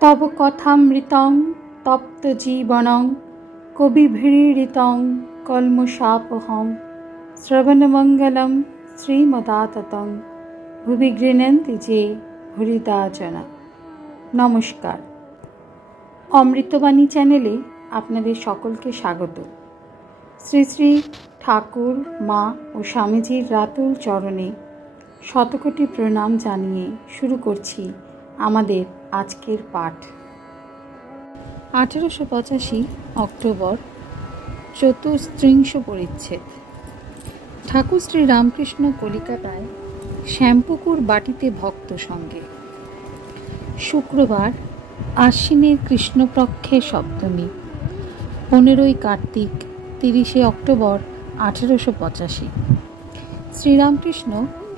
তব কথামৃতং তপ্ত জীবনং কবিভিড়িতং কলমশাপহং শ্রবণমঙ্গলম শ্রীমদাততং ভুবি গৃহন্তি যে হরিদা জনা। নমস্কার, অমৃতবাণী চ্যানেলে আপনাদের সকলকে স্বাগত। শ্রী শ্রী ঠাকুর, মা ও স্বামীজির রাতুল চরণে শতকোটি প্রণাম জানিয়ে শুরু করছি আমাদের আজকের পাঠ। 1885 অক্টোবর, চতুস্ত্রিংশ পরিচ্ছেদ। ঠাকুর শ্রী রামকৃষ্ণ কলিকাতায় শ্যামপুকুর বাটিতে ভক্ত সঙ্গে। শুক্রবার, আশ্বিনের কৃষ্ণপক্ষের সপ্তমী, 15ই কার্তিক, 30শে অক্টোবর 1885। শ্রীরামকৃষ্ণ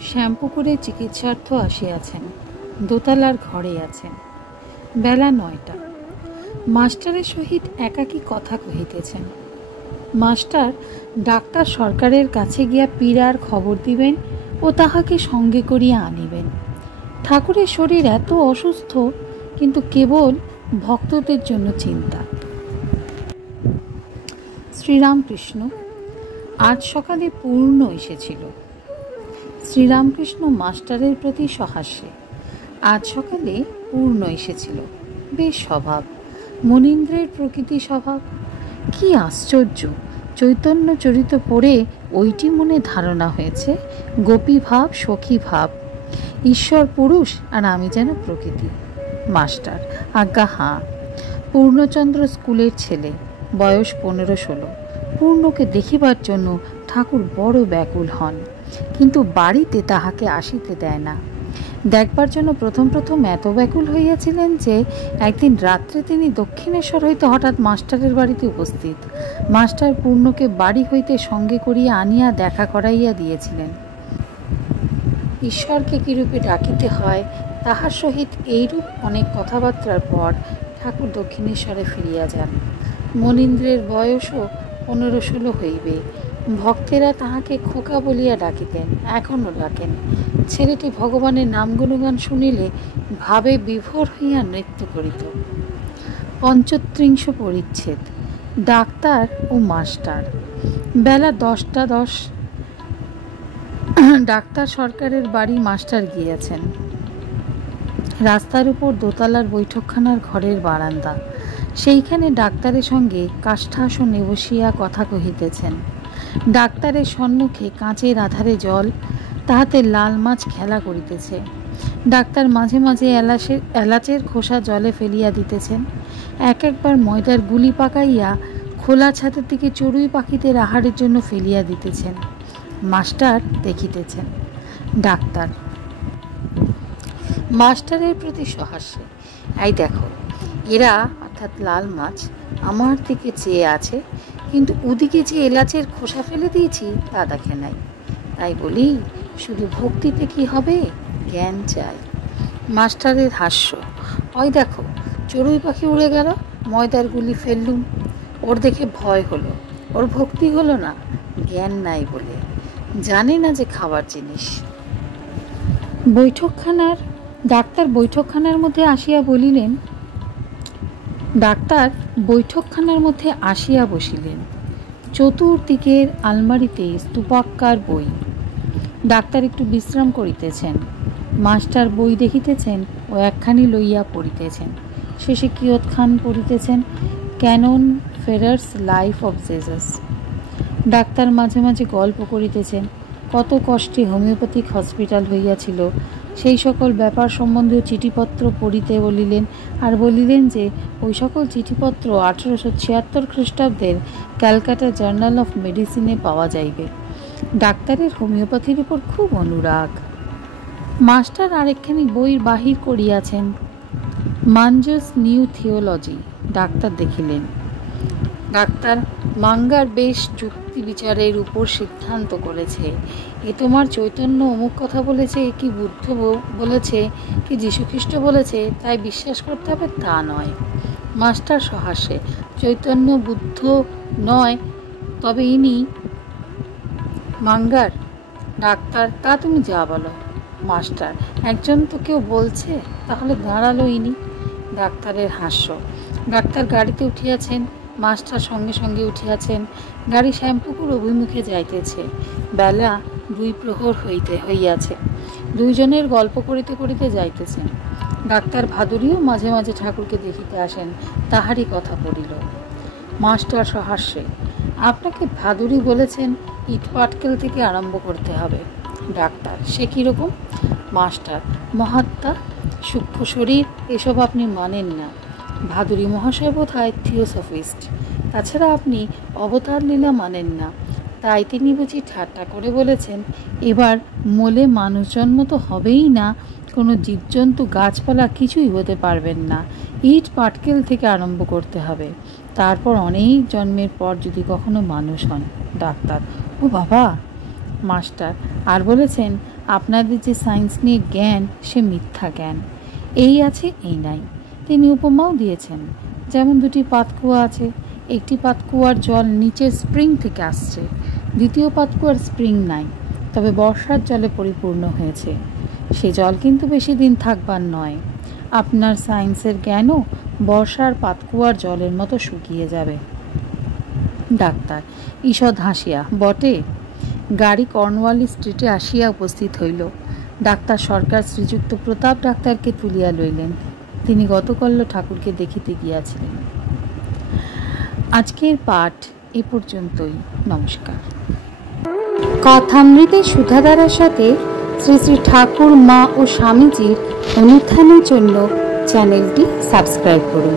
শ্যামপুকুরে চিকিৎসার্থ আসিয়াছেন। দোতলার ঘরে আছেন। বেলা 9টা। মাস্টারের সহিত একাকী কথা কহিতেছেন। মাস্টার ডাক্তার সরকারের কাছে গিয়া পীড়ার খবর দিবেন ও তাহাকে সঙ্গে করিয়া আনিবেন। ঠাকুরের শরীর এত অসুস্থ, কিন্তু কেবল ভক্তদের জন্য চিন্তা। শ্রীরামকৃষ্ণ আজ সকালে পূর্ণ এসেছিল। শ্রীরামকৃষ্ণ মাস্টারের প্রতি সহাস্যে। আজ সকালে পূর্ণ এসেছিল। বেশ স্বভাব, মনীন্দ্রের প্রকৃতি স্বভাব। কি আশ্চর্য! চৈতন্য চরিত পড়ে ওইটি মনে ধারণা হয়েছে, গোপী ভাব, সখী ভাব, ঈশ্বর পুরুষ আর আমি যেন প্রকৃতি। মাস্টার: আজ্ঞা হাঁ। পূর্ণচন্দ্র স্কুলের ছেলে, বয়স 15-16। পূর্ণকে দেখিবার জন্য ঠাকুর বড় ব্যাকুল হন, কিন্তু বাড়িতে তাহাকে আসিতে দেয় না। দেখবার জন্য প্রথম এত ব্যাকুল হইয়াছিলেন যে একদিন রাত্রে তিনি দক্ষিণেশ্বর হইতে হঠাৎ মাস্টারের বাড়িতে উপস্থিত। মাস্টার পূর্ণকে বাড়ি হইতে সঙ্গে করিয়া আনিয়া দেখা করাইয়া দিয়েছিলেন। ঈশ্বরকে কিরূপে ডাকিতে হয় তাহার সহিত এইরূপ অনেক কথাবার্তার পর ঠাকুর দক্ষিণেশ্বরে ফিরিয়া যান। মনীন্দ্রের বয়সও 15-16 হইবে। ভক্তেরা তাহাকে খোকা বলিয়া ডাকিতেন, এখনও ডাকেন। ছেলেটি ভগবানের নাম গুণগান শুনিলে ভাবে বিভোর হইয়া নৃত্য করিত। 35 পরিচ্ছেদ। ডাক্তার ও মাস্টার। বেলা 10টা 10। ডাক্তার সরকারের বাড়ি মাস্টার গিয়াছেন। রাস্তার উপর দোতলার বৈঠকখানার ঘরের বারান্দা, সেইখানে ডাক্তারের সঙ্গে কাষ্ঠাসনে বসিয়া কথা কহিতেছেন। ডাক্তারের সম্মুখে কাঁচের আধারে জল, তাহাতে লাল মাছ খেলা করিতেছে। ডাক্তার মাঝে মাঝে এলাচের খোসা জলে ফেলিয়া দিতেছেন। একবার ময়দার গুলি পাকাইয়া খোলা ছাদের দিকে চড়ুই পাখিদের আহারের জন্য ফেলিয়া দিতেছেন। মাস্টার দেখিতেছেন। ডাক্তার মাস্টারের প্রতি সহাস্যে: এই দেখো, এরা অর্থাৎ লাল মাছ আমার দিকে চেয়ে আছে, কিন্তু ওদিকে যে এলাচের খোসা ফেলে দিয়েছি তা দেখে নাই। তাই বলি, শুধু ভক্তিতে কি হবে, জ্ঞান চাই। মাস্টারের হাস্য: ওই দেখো, চড়ুই পাখি উড়ে গেল, ময়দার গুলি ফেললুম, ওর দেখে ভয় হলো, ওর ভক্তি হলো না, জ্ঞান নাই বলে, জানে না যে খাবার জিনিস। ডাক্তার বৈঠকখানার মধ্যে আসিয়া বসিলেন। চতুর্দিকের আলমারিতে স্তূপাকার বই। ডাক্তার একটু বিশ্রাম করিতেছেন। মাস্টার বই দেখিতেছেন ও একখানি লইয়া পড়িতেছেন। শেষে কিয়ৎখান পড়িতেছেন, canon Farrar's life of Jesus. ডাক্তার মাঝে মাঝে গল্প করিতেছেন, কত কষ্টে হোমিওপ্যাথিক হসপিটাল হইয়াছিল, সেই সকল ব্যাপার সম্বন্ধীয় চিঠিপত্র পড়িতে বলিলেন। আর বলিলেন যে ওই সকল চিঠিপত্র 1876 খ্রিস্টাব্দের ক্যালকাটা জার্নাল অফ মেডিসিনে পাওয়া যাইবে। ডাক্তারের হোমিওপ্যাথির উপর খুব অনুরাগ। মাস্টার আরেকখানি বই বাহির করিয়াছেন, মাঞ্জস নিউ থিওলজি। ডাক্তার দেখিলেন। ডাক্তার: মাঙ্গার বেশ যুক্তি বিচারের উপর সিদ্ধান্ত করেছে। এ তোমার চৈতন্য অমুক কথা বলেছে, কি বুদ্ধ বলেছে, কি যীশুখ্রিস্ট বলেছে, তাই বিশ্বাস করতে হবে তা নয়। মাস্টার সহাস্যে: চৈতন্য বুদ্ধ নয়, তবে ইনি মাঙ্গার। ডাক্তার: তা তুমি যা বলো। মাস্টার: একজন তো কেউ বলছে, তাহলে দাঁড়ালো ইনি। ডাক্তারের হাস্য। ডাক্তার গাড়িতে উঠিয়াছেন, মাস্টার সঙ্গে সঙ্গে উঠিয়াছেন। গাড়ি শ্যামপুকুর অভিমুখে যাইতেছে। বেলা 2 প্রহর হইয়াছে। দুইজনের গল্প করিতে করিতে যাইতেছেন। ডাক্তার ভাদুরীও মাঝে মাঝে ঠাকুরকে দেখিতে আসেন, তাহারই কথা পড়িল। মাস্টার সহাস্যে, আপনাকে ভাদুরী বলেছেন ইট পাটকেল থেকে আরম্ভ করতে হবে। ডাক্তার, সে কীরকম? মাস্টার, মহাত্মা, সূক্ষ্ম শরীর, এসব আপনি মানেন না। ভাদুরী মহাশয় বোধ হয় থিওসফিস্ট। তাছাড়া আপনি অবতার লীলা মানেন না। তাই তিনি বুঝি ঠাট্টা করে বলেছেন, এবার মোলে মানুষ জন্ম তো হবেই না, কোনো জীবজন্তু গাছপালা কিছুই হতে পারবেন না, ইট পাটকেল থেকে আরম্ভ করতে হবে, তারপর অনেক জন্মের পর যদি কখনো মানুষ হন। ডাক্তার, ও বাবা। মাস্টার, আর বলেছেন আপনাদের যে সায়েন্স নিয়ে জ্ঞান সে মিথ্যা জ্ঞান, এই আছে এই নাই। তিনি উপমাও দিয়েছেন, যেমন 2টি পাতকুয়া আছে, একটি পাতকুয়ার জল নিচের স্প্রিং থেকে আসছে, দ্বিতীয় পাতকুয়ার স্প্রিং নাই, তবে বর্ষার জলে পরিপূর্ণ হয়েছে। সে জল কিন্তু বেশি দিন থাকবার নয়। আপনার সায়েন্সের জ্ঞানও বর্ষার পাতকুয়ার জলের মতো শুকিয়ে যাবে। ডাক্তার ঈষৎ হাসিয়া, বটে। গাড়ি কর্নওয়ালিস স্ট্রিটে আসিয়া উপস্থিত হইল। ডাক্তার সরকার শ্রীযুক্ত প্রতাপ ডাক্তারকে তুলিয়া লইলেন। তিনি গতকল্য ঠাকুরকে দেখিতে গিয়াছিলেন। আজকের পাঠ এ পর্যন্তই। নমস্কার। কথামৃতের সুধাধারার সাথে শ্রী শ্রী ঠাকুর, মা ও স্বামীজির অনুত্থানের জন্য চ্যানেলটি সাবস্ক্রাইব করুন।